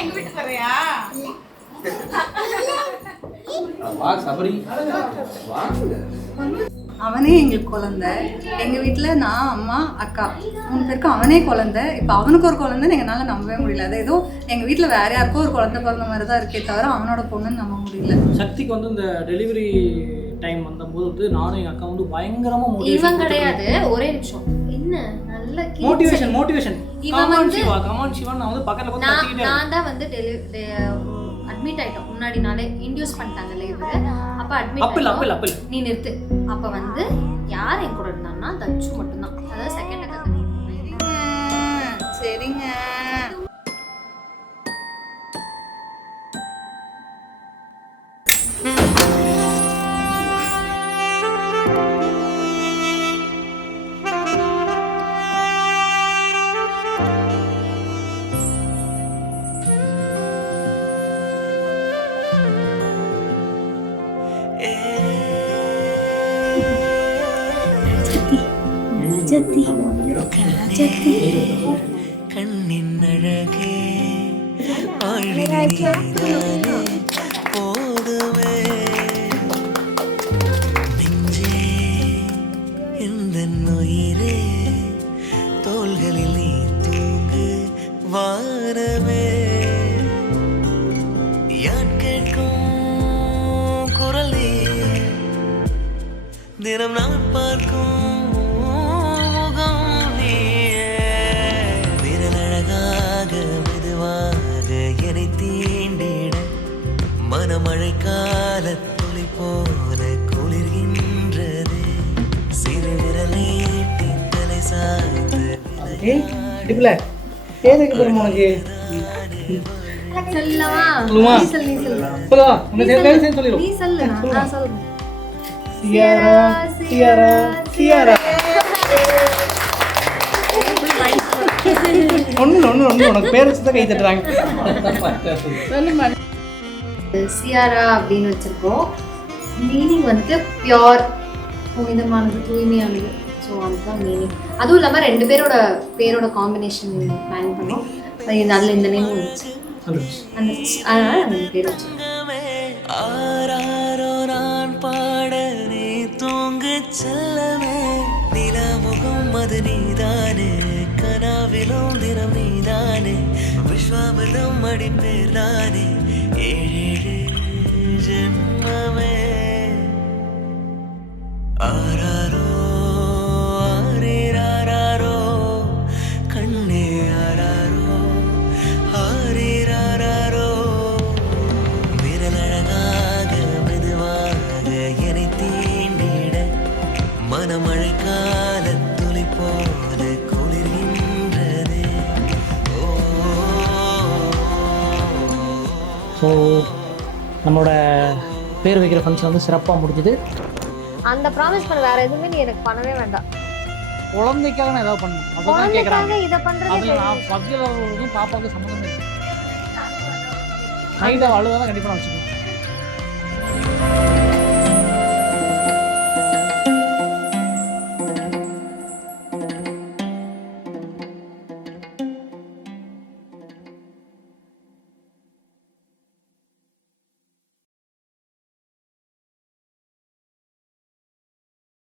எங்க வீட்டுக்கு வரையா? வா சபரி வா. அவனே எங்களுக்கு குழந்தை. எங்கள் வீட்டில் நான், அம்மா, அக்கா 3 பேருக்கு அவனே குழந்தை. இப்போ அவனுக்கு ஒரு குழந்தைன்னு எங்களால் நம்பவே முடியல. அது ஏதோ எங்கள் வீட்டில் வேற யாருக்கோ ஒரு குழந்தை பிறந்த மாதிரி தான் இருக்கே தவிர அவனோட பொண்ணுன்னு நம்ப முடியல. சக்திக்கு வந்து இந்த டெலிவரி டைம் வந்தபோது வந்து நானும் எங்கள் அக்கா வந்து பயங்கரமாக இவன் கிடையாது. ஒரே நிமிஷம். என்ன நல்ல மோட்டிவேஷன் கமான் சிவா நான் வந்து பக்கத்துல வந்து கத்திக்கிட்டே நான் தான் வந்து அட்மிட் ஆயிட்டோம். முன்னாடி நாளே இன்டியூஸ் பண்ணிட்டாங்கல்ல இவரு. அப்ப அட்மிட் அப்பல் நீ நிறுத்து. அப்ப வந்து யார் என் கூட இருந்தான்னா தச்சு மட்டும்தான். அதாவது செகண்ட் அக்கா. சரிங்க. கண்ணின் அழகே போதுமே நெஞ்சே எந்த உயிரே தோள்களில் நீ தூங்கு வாரமே யான் கேட்கும் குரல் நீ தினம் நான் பார்க்கும் மழை கால துளி போல குளிர்கின்றது சிறு விரலை தலை சாய்த்து ஏதுக்கு பெருமா உனக்கு சொல்லவா? நீ சொல்லு. நீ சொல்லு. நான் சொல்றேன். சியாரா ஒன்னு உனக்கு பேர் வச்சு தான் கை தட்டுறாங்க. சியாரா அப்படின்னு வச்சிருக்கோம். மீனிங் வந்து பியோர், புனிதமானது, தூய்மையானது. ஸோ அதுதான் மீனிங். அதுவும் இல்லாமல் 2 பேரோட காம்பினேஷன் பிளான் பண்ணோம். நல்ல இந்த நேம் வந்துச்சு. அதனால அந்த பேர் வச்சோம். நான் பாட நீ தூங்கு செல்லமே நிலமுகம் அது நீதானே கனாவிலும் தினம் நீதானே விஸ்வாமிர்தம் அடிப்பேர்தானே 7 ஜென்மமே ஆராரோ ஆரீராரோ கண்ணே ஆராரோ ஆரீராரோ விரலழகாக மெதுவாக என்னை தீண்டிட மனமழை கால துளி போல குளிர்கின்றது. ஸோ நம்மளோட பேர் வைக்கிற ஃபங்க்ஷன் வந்து சிறப்பாக முடிஞ்சுது. அந்த ப்ராமிஸ் பண்ண வேற எதுவுமே நீ எனக்கு பண்ணவே வேண்டாம். குழந்தைக்காக நான் ஏதாவது பண்ணணும் அப்பதான் கேட்குறாங்க. இதை பண்றது அதில் நான் பக்கத்தில் பாப்பாவுக்கு சம்மந்தமே இல்லை. நைட்டாக அழுதான் கண்டிப்பாக நான் வச்சுக்கேன்.